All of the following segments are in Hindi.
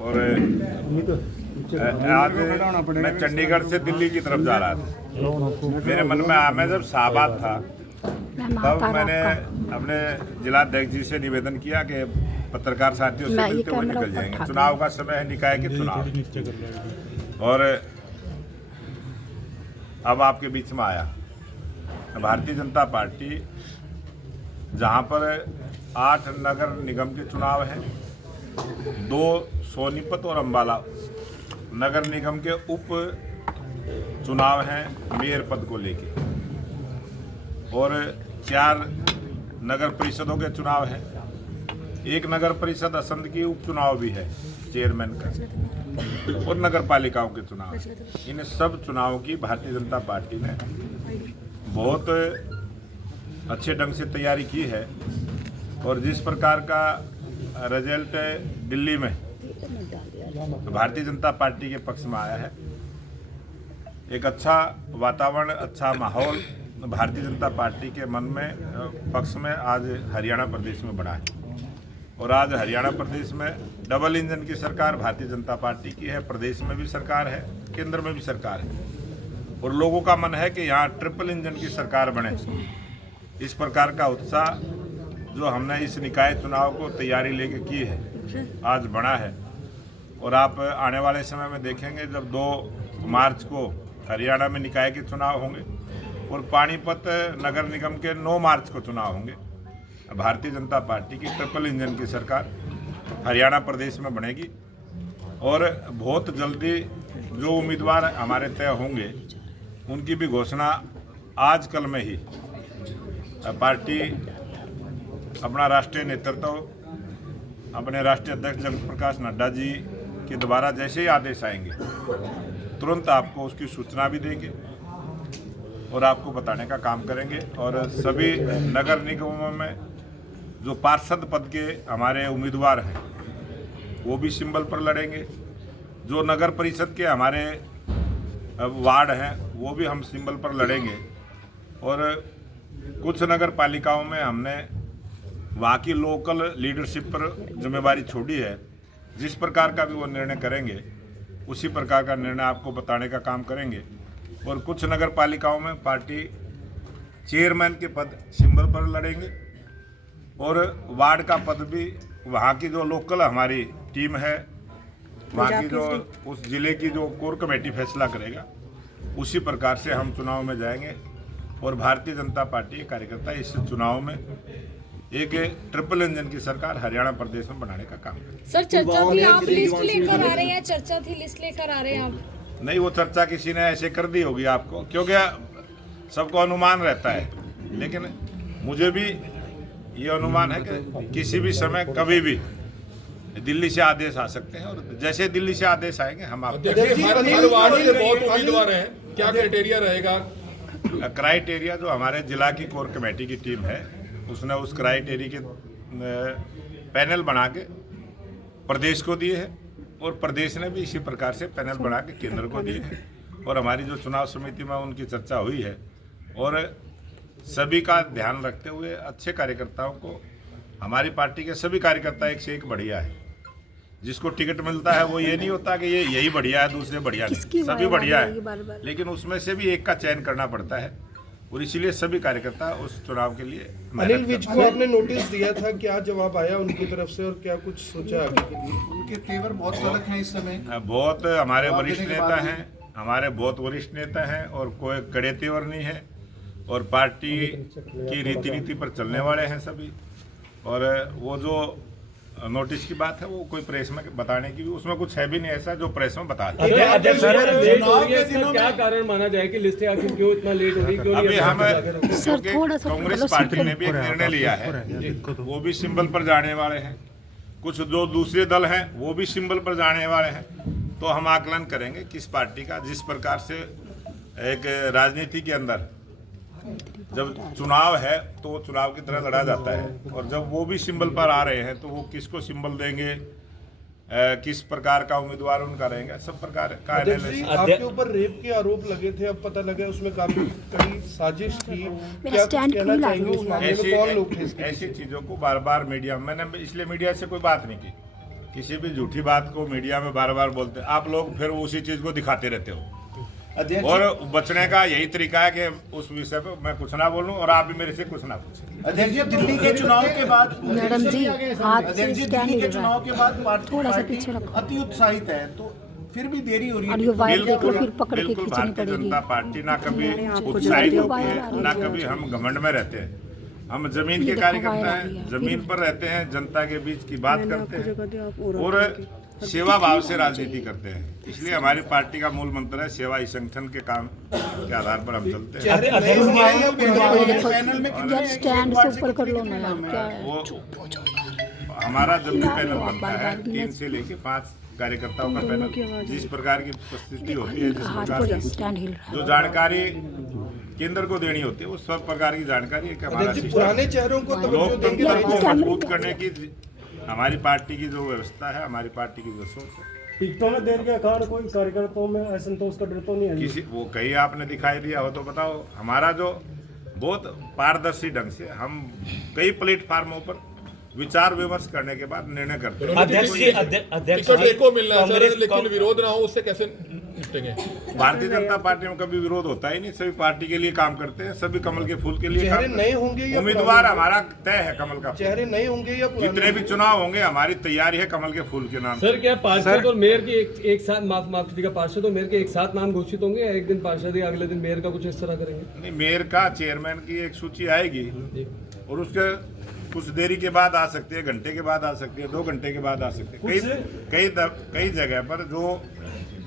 और आज मैं चंडीगढ़ से दिल्ली की तरफ जा रहा था। मेरे मन में मैं जब शाहबाद था तब मैंने अपने जिलाध्यक्ष जी से निवेदन किया कि पत्रकार साथियों से मिलते हुए निकल जाएंगे। चुनाव का समय है, निकाय के चुनाव, और अब आपके बीच में आया। भारतीय जनता पार्टी जहां पर 8 नगर निगम के चुनाव हैं, 2 सोनीपत और अंबाला नगर निगम के उप चुनाव हैं मेयर पद को लेके, और 4 नगर परिषदों के चुनाव हैं। 1 नगर परिषद असंध की उपचुनाव भी है चेयरमैन का, और नगर पालिकाओं के चुनाव। इन सब चुनावों की भारतीय जनता पार्टी ने बहुत अच्छे ढंग से तैयारी की है, और जिस प्रकार का रिजल्ट दिल्ली में भारतीय जनता पार्टी के पक्ष में आया है, एक अच्छा वातावरण, अच्छा माहौल भारतीय जनता पार्टी के मन में पक्ष में आज हरियाणा प्रदेश में बना है। और आज हरियाणा प्रदेश में डबल इंजन की सरकार भारतीय जनता पार्टी की है। प्रदेश में भी सरकार है, केंद्र में भी सरकार है, और लोगों का मन है कि यहाँ ट्रिपल इंजन की सरकार बने। इस प्रकार का उत्साह जो हमने इस निकाय चुनाव को तैयारी लेके की है आज बना है। और आप आने वाले समय में देखेंगे जब 2 मार्च को हरियाणा में निकाय के चुनाव होंगे और पानीपत नगर निगम के 9 मार्च को चुनाव होंगे। भारतीय जनता पार्टी की ट्रिपल इंजन की सरकार हरियाणा प्रदेश में बनेगी, और बहुत जल्दी जो उम्मीदवार हमारे तय होंगे उनकी भी घोषणा आज कल में ही पार्टी अपना राष्ट्रीय नेतृत्व अपने राष्ट्रीय अध्यक्ष जगत प्रकाश नड्डा जी के द्वारा जैसे ही आदेश आएंगे तुरंत आपको उसकी सूचना भी देंगे और आपको बताने का काम करेंगे। और सभी नगर निगमों में जो पार्षद पद के हमारे उम्मीदवार हैं वो भी सिंबल पर लड़ेंगे। जो नगर परिषद के हमारे वार्ड हैं वो भी हम सिंबल पर लड़ेंगे। और कुछ नगर पालिकाओं में हमने वहाँ की लोकल लीडरशिप पर जिम्मेवारी छोड़ी है। जिस प्रकार का भी वो निर्णय करेंगे उसी प्रकार का निर्णय आपको बताने का काम करेंगे। और कुछ नगर पालिकाओं में पार्टी चेयरमैन के पद सिंबल पर लड़ेंगे, और वार्ड का पद भी वहाँ की जो लोकल हमारी टीम है, वहाँ की जो उस जिले की जो कोर कमेटी फैसला करेगा उसी प्रकार से हम चुनाव में जाएंगे। और भारतीय जनता पार्टी के कार्यकर्ता इस चुनाव में एक ट्रिपल इंजन की सरकार हरियाणा प्रदेश में बनाने का काम करेंगे। सर, चर्चा थी आप लिस्ट लेकर आ रहे हैं, चर्चा थी लिस्ट लेकर आ रहे हैं आप? नहीं, वो चर्चा किसी ने ऐसे कर दी होगी आपको, क्योंकि सबको अनुमान रहता है, लेकिन मुझे भी ये अनुमान है कि किसी भी समय कभी भी दिल्ली से आदेश आ सकते हैं, और जैसे दिल्ली से आदेश आएंगे हम आपको। बहुत उम्मीदवार हैं, क्या क्राइटेरिया रहेगा? क्राइटेरिया जो हमारे जिला की कोर कमेटी की टीम है उसने उस क्राइटेरिया के पैनल बना के प्रदेश को दिए हैं, और प्रदेश ने भी इसी प्रकार से पैनल बना के केंद्र को दिए हैं। और हमारी जो चुनाव समिति में उनकी चर्चा हुई है, और सभी का ध्यान रखते हुए अच्छे कार्यकर्ताओं को, हमारी पार्टी के सभी कार्यकर्ता एक से एक बढ़िया है। जिसको टिकट मिलता है वो ये नहीं होता कि ये यही बढ़िया है दूसरे बढ़िया नहीं, सभी बढ़िया है, लेकिन उसमें से भी एक का चयन करना पड़ता है, और इसीलिए सभी कार्यकर्ता उस चुनाव के लिए। अनिल विज को आपने नोटिस दिया था, क्या जवाब आया उनकी तरफ से और क्या कुछ सोचा आगे के लिए? उनके तेवर बहुत अलग हैं इस समय। बहुत हमारे वरिष्ठ नेता हैं, हमारे बहुत वरिष्ठ नेता हैं, और कोई कड़े तेवर नहीं है, और पार्टी की रीति पर चलने वाले हैं सभी। और वो जो नोटिस की बात है वो कोई प्रेस में बताने की भी उसमें कुछ है भी नहीं ऐसा जो प्रेस में बता दे। क्या कारण माना जाए कि लिस्ट आखिर क्यों इतना लेट हो रही? अभी हम कांग्रेस पार्टी ने भी एक निर्णय लिया है, वो भी सिंबल पर जाने वाले हैं। कुछ जो दूसरे दल हैं वो भी सिंबल पर जाने वाले हैं। तो हम आकलन करेंगे किस पार्टी का, जिस प्रकार से एक राजनीति के अंदर जब चुनाव है तो चुनाव की तरह लड़ा जाता है, और जब वो भी सिंबल पर आ रहे हैं तो वो किसको सिंबल देंगे, किस प्रकार का उम्मीदवार उनका रहेगा, सब प्रकार का एनालिसिस। आपके ऊपर रेप के आरोप लगे थे, अब पता लगा उसमें काफी कड़ी साजिश थी, क्या कहना चाहेंगे इस मामले में? कौन लोग थे? ऐसी चीजों को बार बार मीडिया, मैंने इसलिए मीडिया से कोई बात नहीं की, किसी भी झूठी बात को मीडिया में बार बार बोलते हैं आप लोग, फिर उसी चीज को दिखाते रहते हो। अध्यक्ष और बचने का यही तरीका है कि उस विषय पे मैं कुछ ना बोलूं और आप भी मेरे से कुछ ना पूछें। अध्यक्ष जी, दिल्ली के चुनाव के बाद मैडम जी हाथ से अध्यक्ष जी, स्कैन दिल्ली नहीं के हो रहा चुनाव है। के बाद पार्टी थोड़ा सा पीछे रखो। अति उत्साहित है, तो फिर भी देरी हो रही और है। ये वायर देख लो, बिल्कुल फिर पकड़ के बिल्कुल खींचनी भारतीय पड़ेगी। जनता पार्टी ना कभी आपको उत्साहित जो होती वायर आ है, रही ना है। कभी हम घमंड में रहते हैं। हम जमीन ये के देखो कार्यकर्ता वायर आ रही हैं, है। जमीन पर रहते हैं, जनता के बीच की बात करते हैं और सेवा भाव से राजनीति करते हैं। इसलिए हमारी पार्टी का मूल मंत्र है सेवा ही संगठन के काम के आधार पर हम चलते हैं। चेहरे नए हुए हैं या पुराने हैं? पैनल में यार कितने स्टैंड से ऊपर कर लो ना यार, क्या है? वो हमारा जब भी पैनल बनता है 3 से लेके 5 कार्यकर्ताओं का पैनल, जिस प्रकार की उपस्थिति होती है, जिस हाथ प्रकार को की स्टैंड हिल रहा है। जो जानकारी केंद्र को देनी होती है, उस सब प्रकार की जानकारी एक हमारा अध्यक्ष जी, सिस्टम पुराने है। चेहरों को तवज्जो देंगे। लोकतंत्र को कैमरे मजबूत पे करने की हमारी पार्टी की जो व्यवस्था है, हमारी पार्टी की जो सोच है, टिकटों में देर के कारण कोई कार्यकर्ताओं में असंतोष का डर तो नहीं है? किसी वो कहीं आपने दिखाई दिया हो तो बताओ। हमारा जो बहुत पारदर्शी ढंग से हम कई प्लेटफार्मों पर विचार विमर्श करने के बाद निर्णय करते हैं। अध्यक्ष जी, अध्यक्ष टिकट एक को मिलना है सर, कांग्रेस लेकिन विरोध ना हो उससे कैसे निपटेंगे? भारतीय जनता पार्टी में कभी विरोध होता ही नहीं, सभी पार्टी के लिए काम करते हैं, सभी कमल के फूल के लिए काम चेहरे करते नए हैं। होंगे या उम्मीदवार पुराने? हमारा तय है कमल का फूल। चेहरे नए होंगे या पुराने? जितने भी चुनाव होंगे हमारी तैयारी है कमल के फूल के नाम से। सर क्या पार्षद और मेयर की एक साथ माफ कीजिएगा, पार्षद और मेयर के एक साथ नाम घोषित होंगे या एक दिन पार्षद या अगले दिन मेयर का कुछ इस तरह करेंगे? नहीं, मेयर का चेयरमैन की एक सूची आएगी और उसके कुछ देरी के बाद आ सकती है, घंटे के बाद आ सकती है, 2 घंटे के बाद आ सकती है। कई जगह पर जो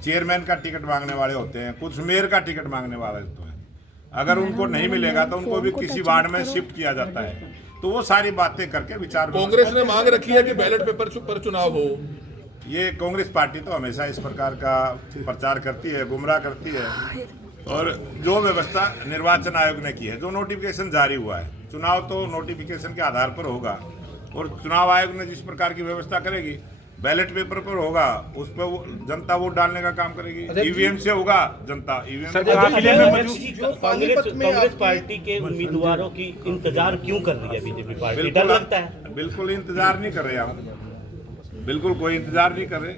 चेयरमैन का टिकट मांगने वाले होते हैं, कुछ मेयर का टिकट मांगने वाले होते हैं, अगर उनको नहीं मिलेगा तो उनको भी किसी वार्ड में शिफ्ट किया जाता है। तो वो सारी बातें करके विचार कांग्रेस ने मांग रखी है कि बैलेट पेपर पर चुनाव हो। ये कांग्रेस पार्टी तो हमेशा इस प्रकार का प्रचार करती है, गुमराह करती है। और जो व्यवस्था निर्वाचन आयोग ने की है, जो नोटिफिकेशन जारी हुआ है, चुनाव तो नोटिफिकेशन के आधार पर होगा और चुनाव आयोग ने जिस प्रकार की व्यवस्था करेगी, बैलेट पेपर पर होगा, उस पर जनता वोट डालने का काम करेगी। ईवीएम से होगा, जनता ईवीएम कांग्रेस पार्टी के उम्मीदवारों की इंतजार क्यों कर रही है बीजेपी पार्टी? डर लगता है? बिल्कुल इंतजार नहीं कर रहे हम, बिल्कुल कोई इंतजार नहीं कर रहे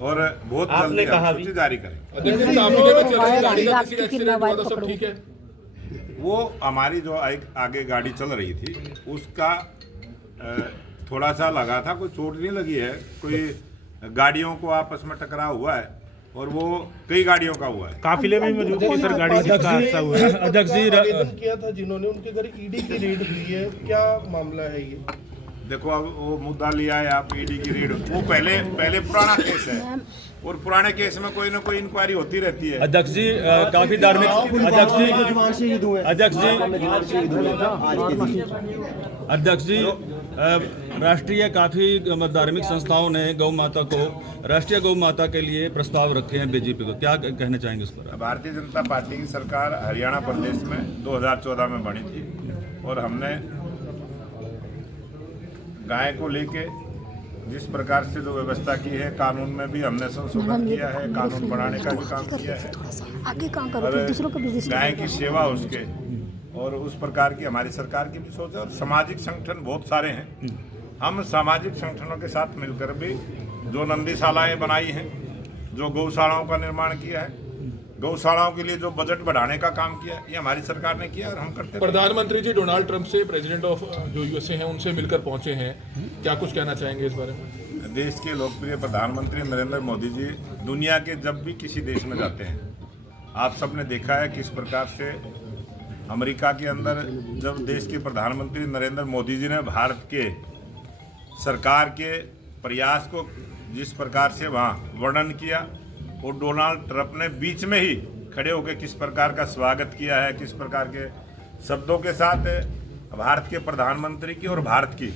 और बहुत आपने जल्दी कहा हम सूची जारी करें। अध्यक्ष जी, काफिले में चल रही गाड़ी का किसी एक्सीडेंट हुआ था, सब ठीक है? वो हमारी जो आगे गाड़ी चल रही थी उसका थोड़ा सा लगा था, कोई चोट नहीं लगी है, कोई गाड़ियों को आपस में टकराव हुआ है और वो कई गाड़ियों का हुआ है। काफिले में मौजूद थी सर, गाड़ी से हादसा हुआ है। अध्यक्ष जी आवेदन किया था जिन्होंने, उनके घर ईडी की रेड हुई है, क्या मामला है ये? देखो अब वो मुद्दा लिया है आप ईडी की रेड, वो पहले पुराना केस है और पुराने केस में कोई ना कोई इंक्वायरी होती रहती है। अध्यक्ष जी काफी धार्मिक अध्यक्ष जी राष्ट्रीय काफी धार्मिक संस्थाओं ने गौ माता को राष्ट्रीय गौ माता के लिए प्रस्ताव रखे हैं बीजेपी को, क्या कहना चाहेंगे उस पर? भारतीय जनता पार्टी की सरकार हरियाणा प्रदेश में 2014 में बनी थी और हमने गाय को लेके जिस प्रकार से जो व्यवस्था की है, कानून में भी हमने संशोधन किया है, कानून बढ़ाने का भी काम किया है आगे काम करो, और फिर दूसरों को भी गाय की सेवा उसके और उस प्रकार की हमारी सरकार की भी सोच है। और सामाजिक संगठन बहुत सारे हैं, हम सामाजिक संगठनों के साथ मिलकर भी जो नंदीशालाएं बनाई हैं, जो गौशालाओं का निर्माण किया है, गौशालाओं के लिए जो बजट बढ़ाने का काम किया, ये हमारी सरकार ने किया और हम करते हैं। प्रधानमंत्री जी डोनाल्ड ट्रंप से, प्रेसिडेंट ऑफ जो यूएसए हैं, उनसे मिलकर पहुंचे हैं, क्या कुछ कहना चाहेंगे इस बारे में? देश के लोकप्रिय प्रधानमंत्री नरेंद्र मोदी जी दुनिया के जब भी किसी देश में जाते हैं, आप सबने देखा है किस प्रकार से अमेरिका के अंदर जब देश के प्रधानमंत्री नरेंद्र मोदी जी ने भारत के सरकार के प्रयास को जिस प्रकार से वहाँ वर्णन किया और डोनाल्ड ट्रंप ने बीच में ही खड़े होकर किस प्रकार का स्वागत किया है, किस प्रकार के शब्दों के साथ भारत के प्रधानमंत्री की और भारत की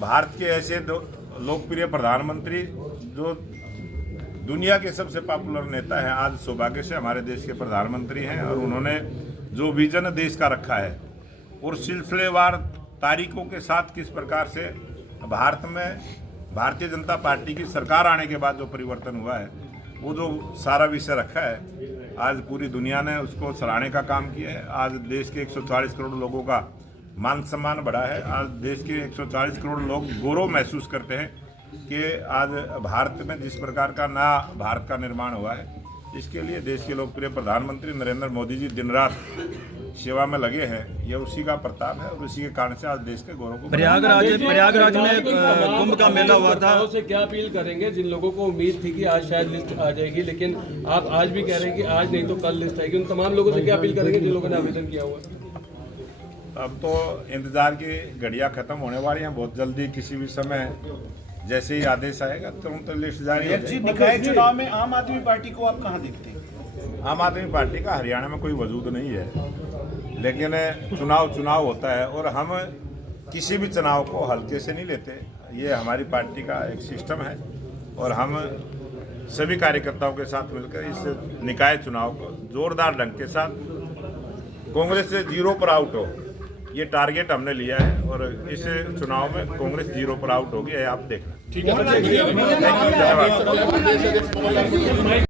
भारत के ऐसे लोकप्रिय प्रधानमंत्री जो दुनिया के सबसे पॉपुलर नेता हैं, आज सौभाग्य से हमारे देश के प्रधानमंत्री हैं और उन्होंने जो विजन देश का रखा है और सिलसिलेवार तारीखों के साथ किस प्रकार से भारत में भारतीय जनता पार्टी की सरकार आने के बाद जो परिवर्तन हुआ है, वो जो सारा विषय रखा है, आज पूरी दुनिया ने उसको सराहने का काम किया है। आज देश के 140 करोड़ लोगों का मान सम्मान बढ़ा है। आज देश के 140 करोड़ लोग गौरव महसूस करते हैं कि आज भारत में जिस प्रकार का नया भारत का निर्माण हुआ है, इसके लिए देश के लोकप्रिय प्रधानमंत्री नरेंद्र मोदी जी दिन रात सेवा में लगे हैं। ये उसी का प्रताप है और उसी के कारण से आज देश के गौरव को प्रयागराज में कुंभ का मेला हुआ था। से क्या अपील करेंगे जिन लोगों को उम्मीद थी कि आज शायद लिस्ट आ जाएगी, लेकिन आप आज भी कह रहे हैं कि आज नहीं तो कल लिस्ट आएगी, उन तमाम लोगों से क्या अपील करेंगे जिन लोगों ने आवेदन किया हुआ है? अब तो इंतजार की घड़ियां खत्म होने वाली हैं। बहुत जल्दी किसी भी समय जैसे ही आदेश आएगा तुरंत लिस्ट जारी हो जी, जाएगी। निकाय चुनाव में आम आदमी पार्टी को आप कहाँ देखते हैं? आम आदमी पार्टी का हरियाणा में कोई वजूद नहीं है, लेकिन चुनाव होता है और हम किसी भी चुनाव को हल्के से नहीं लेते। ये हमारी पार्टी का एक सिस्टम है और हम सभी कार्यकर्ताओं के साथ मिलकर इस निकाय चुनाव को जोरदार ढंग के साथ कांग्रेस से 0 पर आउट हो, ये टारगेट हमने लिया है और इस चुनाव में कांग्रेस 0 पर आउट होगी, आप देखना। ठीक है सर, शुक्रिया। धन्यवाद।